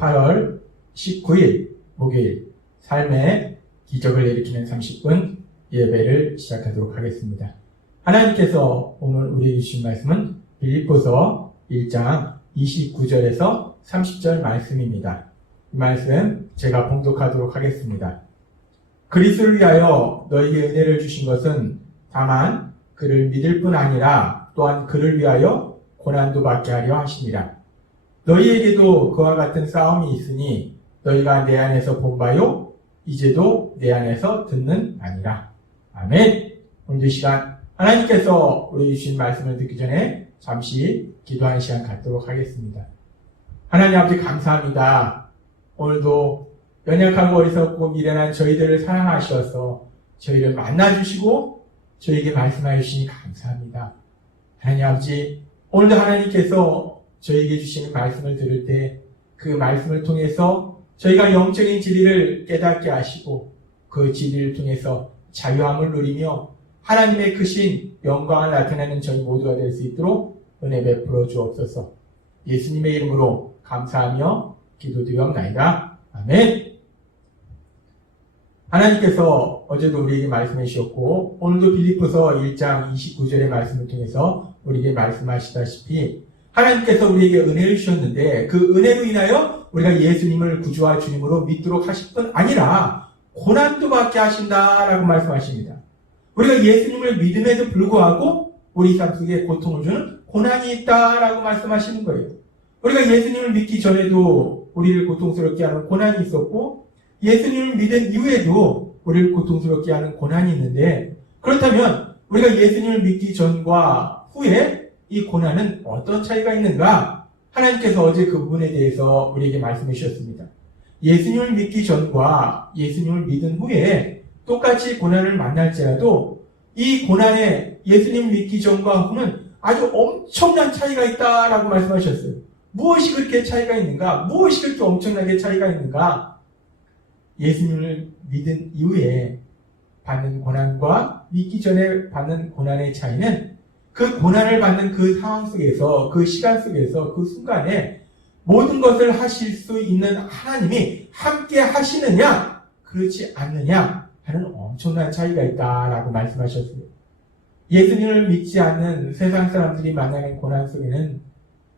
8월 19일 목요일 삶의 기적을 일으키는 30분 예배를 시작하도록 하겠습니다. 하나님께서 오늘 우리에게 주신 말씀은 빌립보서 1장 29절에서 30절 말씀입니다. 이 말씀 제가 봉독하도록 하겠습니다. 그리스도를 위하여 너에게 은혜를 주신 것은 다만 그를 믿을 뿐 아니라 또한 그를 위하여 고난도 받게 하려 하시니라. 너희에게도 그와 같은 싸움이 있으니 너희가 내 안에서 본 바요 이제도 내 안에서 듣는 아니라. 아멘. 오늘 이 시간 하나님께서 우리 주신 말씀을 듣기 전에 잠시 기도하는 시간 갖도록 하겠습니다. 하나님 아버지 감사합니다. 오늘도 연약하고 어리석고 미련한 저희들을 사랑하셔서 저희를 만나주시고 저희에게 말씀하여 주시니 감사합니다. 하나님 아버지, 오늘도 하나님께서 저희에게 주시는 말씀을 들을 때 그 말씀을 통해서 저희가 영적인 진리를 깨닫게 하시고 그 진리를 통해서 자유함을 누리며 하나님의 크신 영광을 나타내는 저희 모두가 될 수 있도록 은혜 베풀어 주옵소서. 예수님의 이름으로 감사하며 기도드리옵나이다. 아멘. 하나님께서 어제도 우리에게 말씀해 주셨고 오늘도 빌립보서 1장 29절의 말씀을 통해서 우리에게 말씀하시다시피 하나님께서 우리에게 은혜를 주셨는데 그 은혜로 인하여 우리가 예수님을 구주와 주님으로 믿도록 하실 뿐 아니라 고난도 받게 하신다라고 말씀하십니다. 우리가 예수님을 믿음에도 불구하고 우리 삶 속에 고통을 주는 고난이 있다라고 말씀하시는 거예요. 우리가 예수님을 믿기 전에도 우리를 고통스럽게 하는 고난이 있었고 예수님을 믿은 이후에도 우리를 고통스럽게 하는 고난이 있는데 그렇다면 우리가 예수님을 믿기 전과 후에 이 고난은 어떤 차이가 있는가? 하나님께서 어제 그 부분에 대해서 우리에게 말씀해 주셨습니다. 예수님을 믿기 전과 예수님을 믿은 후에 똑같이 고난을 만날지라도 이 고난에 예수님 믿기 전과 후는 아주 엄청난 차이가 있다라고 말씀하셨어요. 무엇이 그렇게 차이가 있는가? 무엇이 그렇게 엄청나게 차이가 있는가? 예수님을 믿은 이후에 받는 고난과 믿기 전에 받는 고난의 차이는 그 고난을 받는 그 상황 속에서 그 시간 속에서 그 순간에 모든 것을 하실 수 있는 하나님이 함께 하시느냐 그렇지 않느냐 하는 엄청난 차이가 있다라고 말씀하셨습니다. 예수님을 믿지 않는 세상 사람들이 만나는 고난 속에는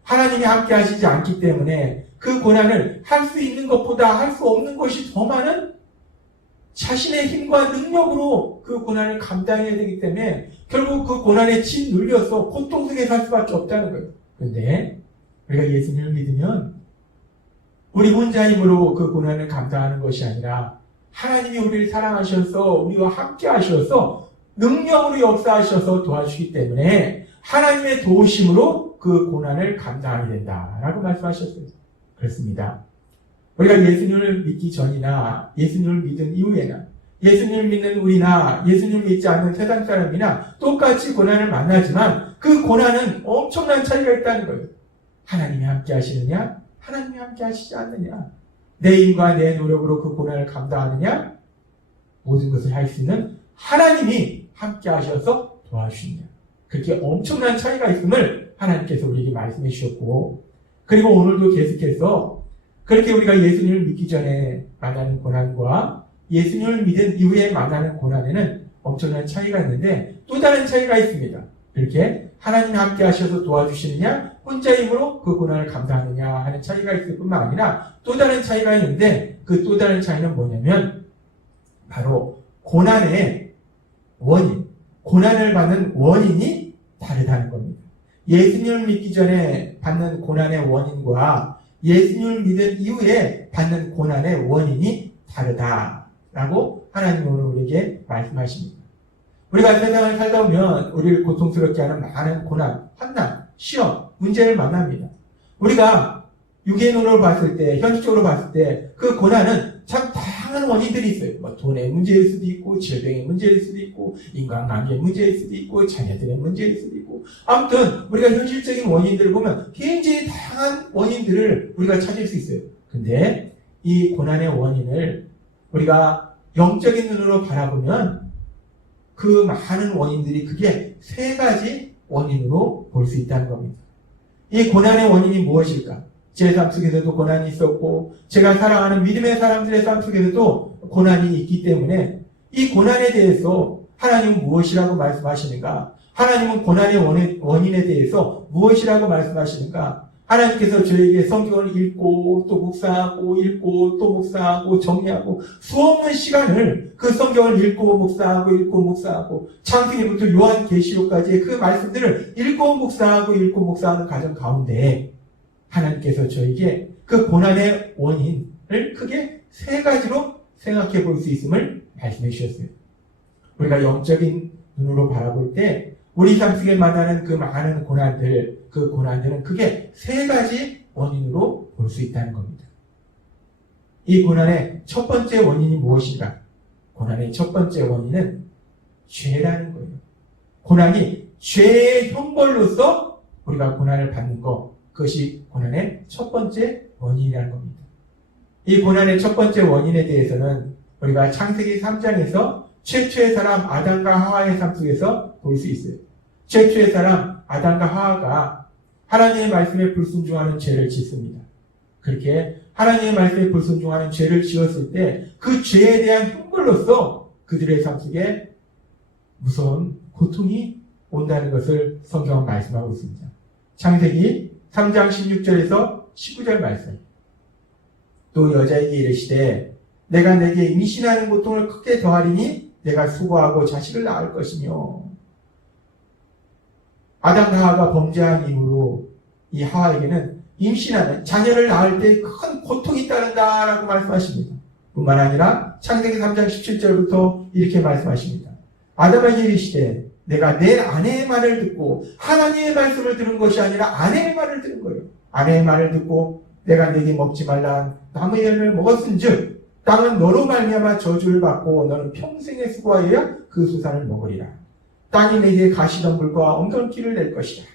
하나님이 함께 하시지 않기 때문에 그 고난을 할 수 있는 것보다 할 수 없는 것이 더 많은 자신의 힘과 능력으로 그 고난을 감당해야 되기 때문에 결국 그 고난에 짓눌려서 고통 속에 살 수밖에 없다는 거예요. 그런데 우리가 예수님을 믿으면 우리 혼자 힘으로 그 고난을 감당하는 것이 아니라 하나님이 우리를 사랑하셔서 우리와 함께 하셔서 능력으로 역사하셔서 도와주기 때문에 하나님의 도우심으로 그 고난을 감당하게 된다라고 말씀하셨어요. 그렇습니다. 우리가 예수님을 믿기 전이나 예수님을 믿은 이후에나 예수님을 믿는 우리나 예수님을 믿지 않는 세상 사람이나 똑같이 고난을 만나지만 그 고난은 엄청난 차이가 있다는 거예요. 하나님이 함께 하시느냐? 하나님이 함께 하시지 않느냐? 내 힘과 내 노력으로 그 고난을 감당하느냐? 모든 것을 할 수 있는 하나님이 함께 하셔서 도와주시느냐? 그렇게 엄청난 차이가 있음을 하나님께서 우리에게 말씀해 주셨고 그리고 오늘도 계속해서 그렇게 우리가 예수님을 믿기 전에 만나는 고난과 예수님을 믿은 이후에 만나는 고난에는 엄청난 차이가 있는데 또 다른 차이가 있습니다. 그렇게 하나님이 함께 하셔서 도와주시느냐 혼자 힘으로 그 고난을 감당하느냐 하는 차이가 있을 뿐만 아니라 또 다른 차이가 있는데 그 또 다른 차이는 뭐냐면 바로 고난의 원인, 고난을 받는 원인이 다르다는 겁니다. 예수님을 믿기 전에 받는 고난의 원인과 예수님을 믿은 이후에 받는 고난의 원인이 다르다라고 하나님은 오늘 우리에게 말씀하십니다. 우리가 세상을 살다 보면 우리를 고통스럽게 하는 많은 고난, 환난, 시험, 문제를 만납니다. 우리가 유기론으로 봤을 때, 현실적으로 봤을 때 그 고난은 참 다양한 원인들이 있어요. 뭐 돈의 문제일 수도 있고, 질병의 문제일 수도 있고, 인간관계의 문제일 수도 있고, 자녀들의 문제일 수도 있고. 아무튼 우리가 현실적인 원인들을 보면 굉장히 다양한 원인들을 우리가 찾을 수 있어요. 근데 이 고난의 원인을 우리가 영적인 눈으로 바라보면 그 많은 원인들이 그게 세 가지 원인으로 볼 수 있다는 겁니다. 이 고난의 원인이 무엇일까? 제 삶 속에서도 고난이 있었고 제가 사랑하는 믿음의 사람들의 삶 속에서도 고난이 있기 때문에 이 고난에 대해서 하나님은 무엇이라고 말씀하시는가? 하나님은 고난의 원인에 대해서 무엇이라고 말씀하시는가? 하나님께서 저에게 성경을 읽고 또 묵상하고 읽고 또 묵상하고 정리하고 수없는 시간을 그 성경을 읽고 묵상하고 창세기부터 요한계시록까지의 그 말씀들을 읽고 묵상하는 과정 가운데 하나님께서 저에게 그 고난의 원인을 크게 세 가지로 생각해 볼 수 있음을 말씀해 주셨어요. 우리가 영적인 눈으로 바라볼 때 우리 삶 속에 만나는 그 많은 고난들, 그 고난들은 크게 세 가지 원인으로 볼 수 있다는 겁니다. 이 고난의 첫 번째 원인이 무엇인가? 고난의 첫 번째 원인은 죄라는 거예요. 고난이 죄의 형벌로서 우리가 고난을 받는 것, 그것이 고난의 첫 번째 원인이라는 겁니다. 이 고난의 첫 번째 원인에 대해서는 우리가 창세기 3장에서 최초의 사람 아담과 하와의 삶 속에서 볼 수 있어요. 최초의 사람 아담과 하와가 하나님의 말씀에 불순종하는 죄를 짓습니다. 그렇게 하나님의 말씀에 불순종하는 죄를 지었을 때 그 죄에 대한 형벌로서 그들의 삶 속에 무서운 고통이 온다는 것을 성경은 말씀하고 있습니다. 창세기 3장 16절에서 19절 말씀. 또 여자에게 이르시되 내가 내게 임신하는 고통을 크게 더하리니 내가 수고하고 자식을 낳을 것이며. 아담과 하와가 범죄한 이후로 이 하와에게는 임신하는 자녀를 낳을 때 큰 고통이 따른다라고 말씀하십니다. 뿐만 아니라 창세기 3장 17절부터 이렇게 말씀하십니다. 아담에게 이르시되 내가 내 아내의 말을 듣고 하나님의 말씀을 들은 것이 아니라 아내의 말을 들은 거예요. 아내의 말을 듣고 내가 내게 먹지 말라 나무의 열매를 먹었은즉 땅은 너로 말미암아 저주를 받고 너는 평생에 수고하여야 그 수산을 먹으리라. 땅이 내게 가시덤불과 엉겅퀴를 낼 것이라.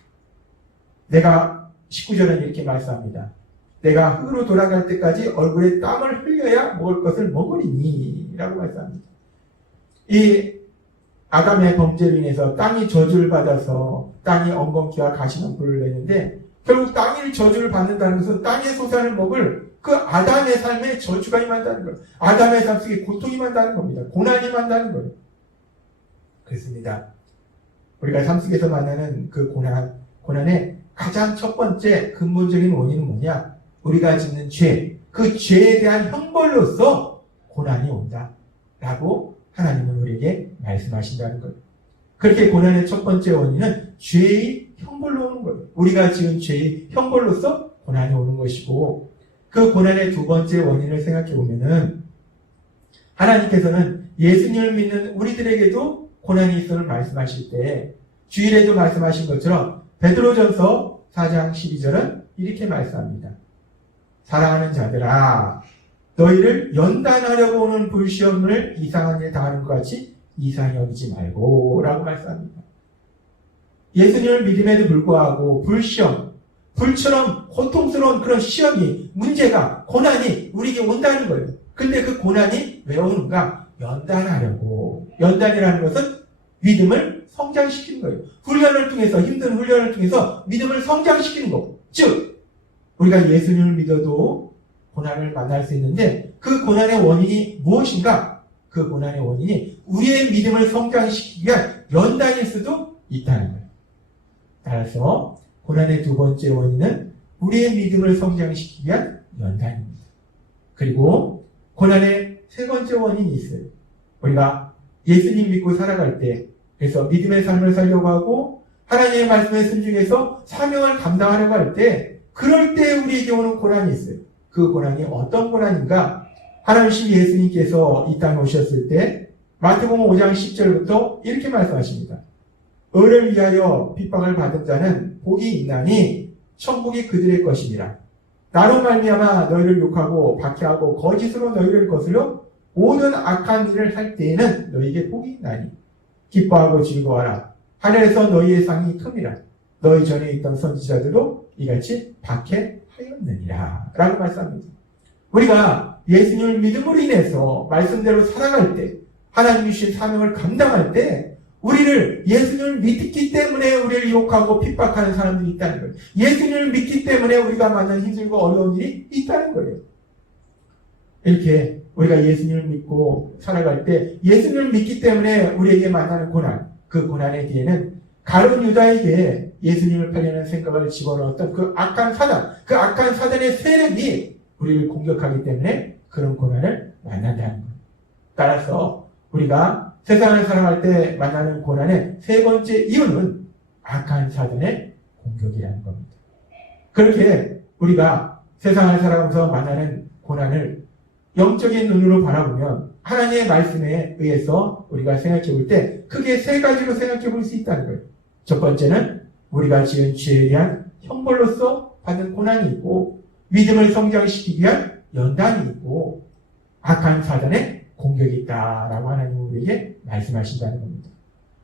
내가 19절은 이렇게 말씀합니다. 내가 흙으로 돌아갈 때까지 얼굴에 땀을 흘려야 먹을 것을 먹으리니 라고 말씀합니다. 이 아담의 범죄로 인해서 땅이 저주를 받아서 땅이 엉겅퀴와 가시덤불을 내는데 결국 땅이 저주를 받는다는 것은 땅의 소산을 먹을 그 아담의 삶에 저주가 임한다는 거예요. 아담의 삶 속에 고통이 임한다는 겁니다. 고난이 임한다는 거예요. 그렇습니다. 우리가 삶 속에서 만나는 그 고난의 가장 첫 번째 근본적인 원인은 뭐냐? 우리가 짓는 죄, 그 죄에 대한 형벌로서 고난이 온다. 라고 하나님은 우리에게 말씀하신다는 거예요. 그렇게 고난의 첫 번째 원인은 죄의 형벌로 오는 거예요. 우리가 지은 죄의 형벌로서 고난이 오는 것이고, 그 고난의 두 번째 원인을 생각해 보면은 하나님께서는 예수님을 믿는 우리들에게도 고난이 있음을 말씀하실 때 주일에도 말씀하신 것처럼 베드로전서 4장 12절은 이렇게 말씀합니다. 사랑하는 자들아 너희를 연단하려고 오는 불시험을 이상한 일 당하는 것 같이 이상히 여기지 말고 라고 말씀합니다. 예수님을 믿음에도 불구하고 불시험, 불처럼 고통스러운 그런 시험이, 문제가, 고난이 우리에게 온다는 거예요. 근데 그 고난이 왜 오는가? 연단하려고. 연단이라는 것은 믿음을 성장시키는 거예요. 훈련을 통해서, 힘든 훈련을 통해서 믿음을 성장시키는 거. 즉, 우리가 예수님을 믿어도 고난을 만날 수 있는데 그 고난의 원인이 무엇인가? 그 고난의 원인이 우리의 믿음을 성장시키기 위한 연단일 수도 있다는 거예요. 따라서 고난의 두 번째 원인은 우리의 믿음을 성장시키기 위한 연단입니다. 그리고 고난의 세 번째 원인이 있어요. 우리가 예수님 믿고 살아갈 때, 그래서 믿음의 삶을 살려고 하고 하나님의 말씀에 순종해서 사명을 감당하려고 할 때, 그럴 때 우리에게 오는 고난이 있어요. 그 고난이 어떤 고난인가? 하나님 예수님께서 이 땅에 오셨을 때 마태복음 5장 10절부터 이렇게 말씀하십니다. 을을 위하여 핍박을 받은 자는 복이 있나니 천국이 그들의 것이니라. 나로 말미암아 너희를 욕하고 박해하고 거짓으로 너희를 거슬러 모든 악한 일을 할 때에는 너희에게 복이 있나니 기뻐하고 즐거워하라. 하늘에서 너희의 상이 큽니다. 너희 전에 있던 선지자들도 이같이 박해하였느니라 라고 말씀합니다. 우리가 예수님을 믿음으로 인해서 말씀대로 살아갈 때, 하나님이 주신 사명을 감당할 때 우리를 예수님을 믿기 때문에 우리를 유혹하고 핍박하는 사람들이 있다는 거예요. 예수님을 믿기 때문에 우리가 만난 힘들고 어려운 일이 있다는 거예요. 이렇게 우리가 예수님을 믿고 살아갈 때 예수님을 믿기 때문에 우리에게 만나는 고난, 그 고난의 뒤에는 가룟 유다에게 예수님을 팔려는 생각을 집어넣었던 그 악한 사단, 그 악한 사단의 세력이 우리를 공격하기 때문에 그런 고난을 만난다는 거예요. 따라서 우리가 세상을 살아갈 때 만나는 고난의 세 번째 이유는 악한 사단의 공격이라는 겁니다. 그렇게 우리가 세상을 살아가면서 만나는 고난을 영적인 눈으로 바라보면 하나님의 말씀에 의해서 우리가 생각해 볼 때 크게 세 가지로 생각해 볼 수 있다는 거예요. 첫 번째는 우리가 지은 죄에 대한 형벌로서 받는 고난이 있고, 믿음을 성장시키기 위한 연단이 있고, 악한 사단의 공격이 있다라고 하나님은 우리에게 말씀하신다는 겁니다.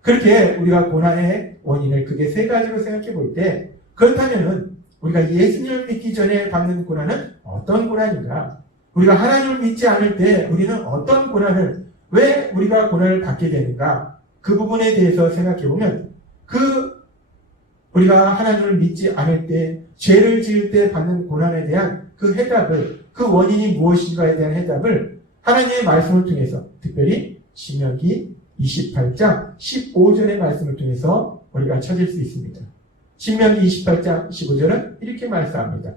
그렇게 우리가 고난의 원인을 크게 세 가지로 생각해 볼 때, 그렇다면은 우리가 예수님을 믿기 전에 받는 고난은 어떤 고난인가? 우리가 하나님을 믿지 않을 때 우리는 어떤 고난을, 왜 우리가 고난을 받게 되는가? 그 부분에 대해서 생각해 보면, 우리가 하나님을 믿지 않을 때, 죄를 지을 때 받는 고난에 대한 그 해답을, 그 원인이 무엇인가에 대한 해답을 하나님의 말씀을 통해서, 특별히 신명기 28장 15절의 말씀을 통해서 우리가 찾을 수 있습니다. 신명기 28장 15절은 이렇게 말씀합니다.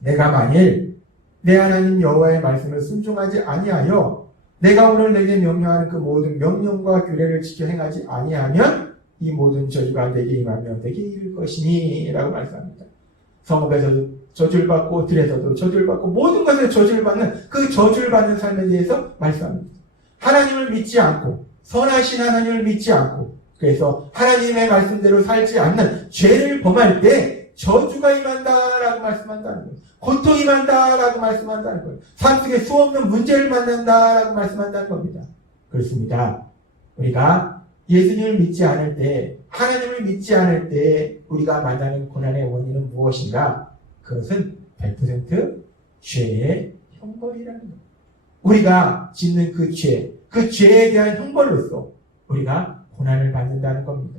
내가 만일 내 하나님 여호와의 말씀을 순종하지 아니하여 내가 오늘 내게 명령하는 그 모든 명령과 규례를 지켜 행하지 아니하면 이 모든 저주가 내게 임하며 내게 이를 것이니 라고 말씀합니다. 성읍에서도 저주를 받고 들에서도 저주를 받고 모든 것에 저주를 받는 그 저주를 받는 삶에 대해서 말씀합니다. 하나님을 믿지 않고 선하신 하나님을 믿지 않고 그래서 하나님의 말씀대로 살지 않는 죄를 범할 때 저주가 임한다라고 말씀한다는 거예요. 고통이 임한다라고 말씀한다는 거예요. 삶 속에 수없는 문제를 만난다라고 말씀한다는 겁니다. 그렇습니다. 우리가 예수님을 믿지 않을 때, 하나님을 믿지 않을 때 우리가 만나는 고난의 원인은 무엇인가? 그것은 100% 죄의 형벌이라는 거예요. 우리가 짓는 그 죄에 대한 형벌로서 우리가 고난을 받는다는 겁니다.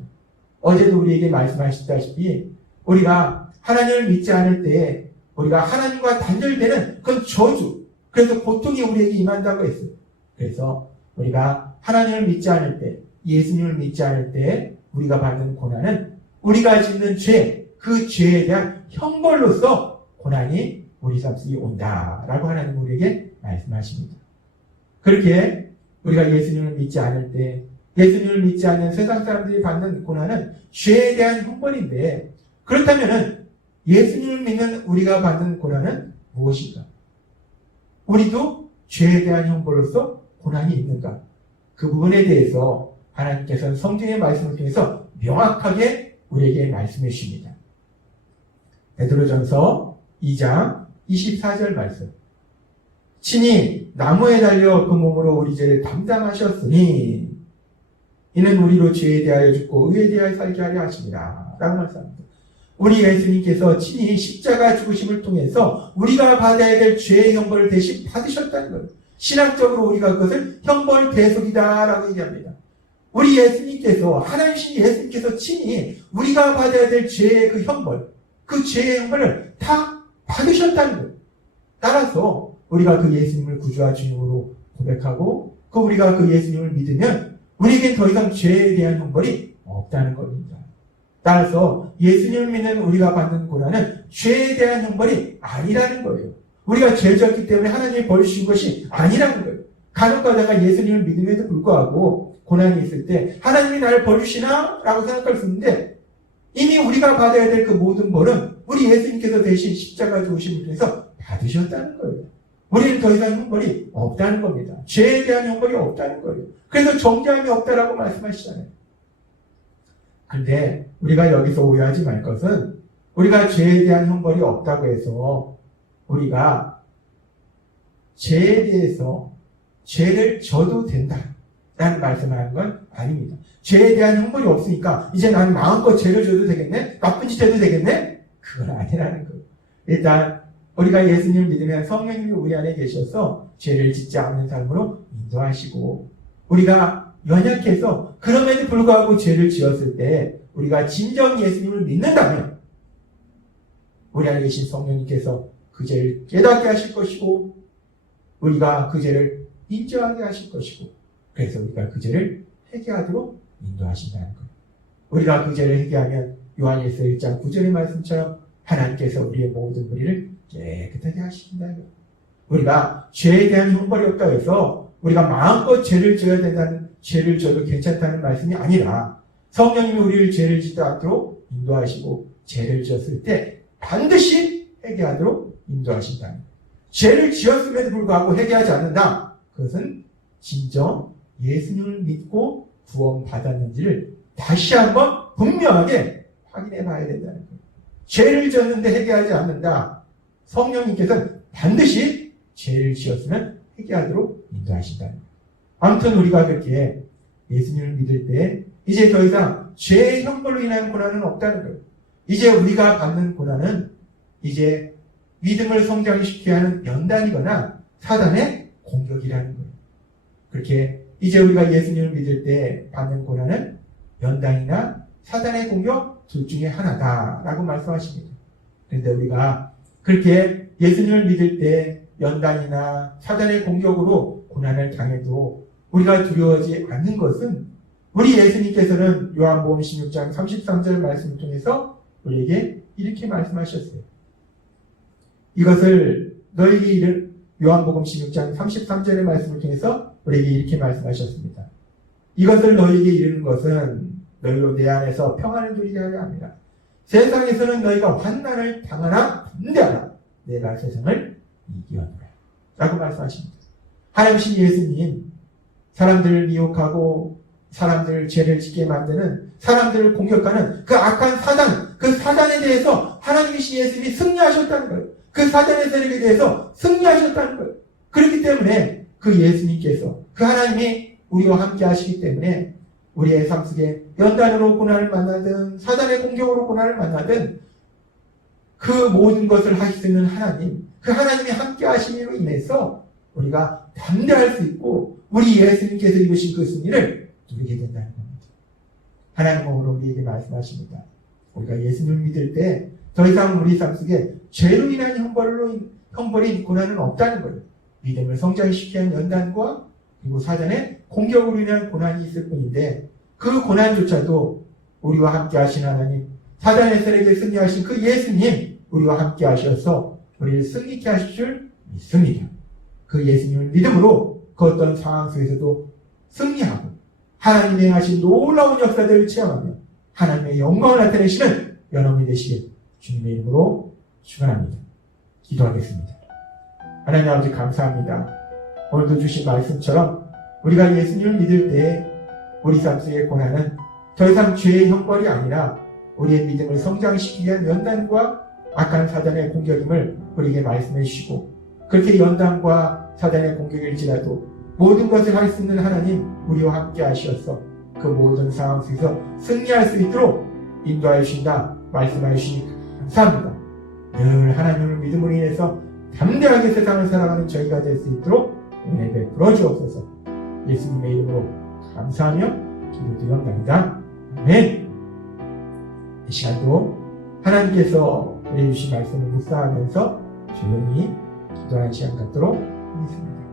어제도 우리에게 말씀하셨다시피 우리가 하나님을 믿지 않을 때 우리가 하나님과 단절되는 그런 저주, 그래서 고통이 우리에게 임한다고 했어요. 그래서 우리가 하나님을 믿지 않을 때, 예수님을 믿지 않을 때 우리가 받는 고난은 우리가 짓는 죄, 그 죄에 대한 형벌로서 고난이 우리 삶 속에 온다라고 하나님 우리에게 말씀하십니다. 그렇게 우리가 예수님을 믿지 않을 때, 예수님을 믿지 않는 세상 사람들이 받는 고난은 죄에 대한 형벌인데, 그렇다면 예수님을 믿는 우리가 받는 고난은 무엇인가? 우리도 죄에 대한 형벌로서 고난이 있는가? 그 부분에 대해서 하나님께서는 성경의 말씀을 통해서 명확하게 우리에게 말씀해 주십니다. 베드로전서 2장 24절 말씀. 친히 나무에 달려 그 몸으로 우리 죄를 담당하셨으니 이는 우리로 죄에 대하여 죽고 의에 대하여 살게 하려 하십니다. 라고 말씀합니다. 우리 예수님께서 친히 십자가 죽으심을 통해서 우리가 받아야 될 죄의 형벌을 대신 받으셨다는 거예요. 신학적으로 우리가 그것을 형벌 대속이다 라고 얘기합니다. 우리 예수님께서, 하나님이신 예수님께서 친히 우리가 받아야 될 죄의 그 형벌, 그 죄의 형벌을 다 받으셨다는 거예요. 따라서 우리가 그 예수님을 구주와 주님으로 고백하고 우리가 그 예수님을 믿으면 우리에겐 더 이상 죄에 대한 형벌이 없다는 겁니다. 따라서 예수님을 믿는 우리가 받는 고난은 죄에 대한 형벌이 아니라는 거예요. 우리가 죄졌기 때문에 하나님이 벌 주신 것이 아니라는 거예요. 간혹 가다가 예수님을 믿음에도 불구하고 고난이 있을 때 하나님이 나를 벌주시나? 라고 생각할 수 있는데 이미 우리가 받아야 될 그 모든 벌은 우리 예수님께서 대신 십자가 죽으심을 통해서 받으셨다는 거예요. 우리는 더 이상 형벌이 없다는 겁니다. 죄에 대한 형벌이 없다는 거예요. 그래서 정죄함이 없다라고 말씀하시잖아요. 근데 우리가 여기서 오해하지 말 것은 우리가 죄에 대한 형벌이 없다고 해서 우리가 죄에 대해서 죄를 져도 된다 라는 말씀을 하는 건 아닙니다. 죄에 대한 형벌이 없으니까 이제 나는 마음껏 죄를 져도 되겠네? 나쁜 짓 해도 되겠네? 그건 아니라는 거예요. 일단 우리가 예수님을 믿으면 성령님이 우리 안에 계셔서 죄를 짓지 않는 삶으로 인도하시고 우리가 연약해서 그럼에도 불구하고 죄를 지었을 때 우리가 진정 예수님을 믿는다면 우리 안에 계신 성령님께서 그 죄를 깨닫게 하실 것이고 우리가 그 죄를 인정하게 하실 것이고 그래서 우리가 그 죄를 회개하도록 인도하신다는 거예요. 우리가 그 죄를 회개하면 요한일서 1장 9절의 말씀처럼 하나님께서 우리의 모든 무리를 깨끗하게 하신다는 거예요. 우리가 죄에 대한 형벌이 없다고 해서 우리가 마음껏 죄를 지어야 된다는 죄를 지어도 괜찮다는 말씀이 아니라 성령님이 우리를 죄를 짓지 않도록 인도하시고 죄를 지었을 때 반드시 회개하도록 인도하신다는 거예요. 죄를 지었음에도 불구하고 회개하지 않는다. 그것은 진정 예수님을 믿고 구원받았는지를 다시 한번 분명하게 확인해 봐야 된다는 거예요. 죄를 지었는데 회개하지 않는다. 성령님께서는 반드시 죄를 지었으면 회개하도록 인도하신다는 거예요. 아무튼 우리가 그렇게 예수님을 믿을 때 이제 더 이상 죄의 형벌로 인한 고난은 없다는 거예요. 이제 우리가 받는 고난은 이제 믿음을 성장시켜야 하는 연단이거나 사단의 공격이라는 거예요. 그렇게 이제 우리가 예수님을 믿을 때 받는 고난은 연단이나 사단의 공격 둘 중에 하나다라고 말씀하십니다. 그런데 우리가 그렇게 예수님을 믿을 때 연단이나 사단의 공격으로 고난을 당해도 우리가 두려워하지 않는 것은 우리 예수님께서는 요한복음 16장 33절 말씀을 통해서 우리에게 이렇게 말씀하셨어요. 이것을 너희에게 이른 요한복음 16장 33절의 말씀을 통해서 우리에게 이렇게 말씀하셨습니다. 이것을 너희에게 이르는 것은 너희로 내 안에서 평안을 누리게 하려 합니다. 세상에서는 너희가 환난을 당하나 담대하라. 내가 세상을 이기었노라. 라고 말씀하십니다. 하나님신 예수님, 사람들을 미혹하고 사람들을 죄를 짓게 만드는 사람들을 공격하는 그 악한 사단, 그 사단에 대해서 하나님이신 예수님이 승리하셨다는 거예요. 그 사단의 세력에 대해서 승리하셨다는 거예요. 그렇기 때문에 그 예수님께서 그 하나님이 우리와 함께 하시기 때문에 우리의 삶 속에 연단으로 고난을 만나든 사단의 공격으로 고난을 만나든 그 모든 것을 하실 수 있는 하나님, 그 하나님이 함께 하심으로 인해서 우리가 담대할 수 있고 우리 예수님께서 이루신 그 승리를 누리게 된다는 겁니다. 하나님은 오늘 우리에게 말씀하십니다. 우리가 예수님을 믿을 때 더 이상 우리 삶 속에 죄로 인한 형벌이 고난은 없다는 거예요. 믿음을 성장시키는 연단과 그리고 사단의 공격으로 인한 고난이 있을 뿐인데 그 고난조차도 우리와 함께 하신 하나님, 사단의 세력에 승리하신 그 예수님, 우리와 함께 하셔서 우리를 승리케 하실 줄 믿습니다. 그 예수님을 믿음으로 그 어떤 상황 속에서도 승리하고 하나님의 행하신 놀라운 역사들을 체험하며 하나님의 영광을 나타내시는 연합이 되시길 주님의 이름으로 축원합니다. 기도하겠습니다. 하나님 아버지 감사합니다. 오늘도 주신 말씀처럼 우리가 예수님을 믿을 때 우리 삶 속의 고난은 더 이상 죄의 형벌이 아니라 우리의 믿음을 성장시키기 위한 연단과 악한 사단의 공격임을 우리에게 말씀해 주시고 그렇게 연단과 사단의 공격일지라도 모든 것을 할 수 있는 하나님 우리와 함께 하시어서 그 모든 상황 속에서 승리할 수 있도록 인도하여 주신다 말씀하여 주시니 감사합니다. 늘 하나님을 믿음으로 인해서 담대하게 세상을 살아가는 저희가 될 수 있도록 은혜 베풀어 주옵소서. 예수님의 이름으로 감사하며 기도드립니다. 아멘. 이 시간도 하나님께서 우리 주신 말씀을 묵상하면서 조용히 기도하는 시간 갖도록 하겠습니다.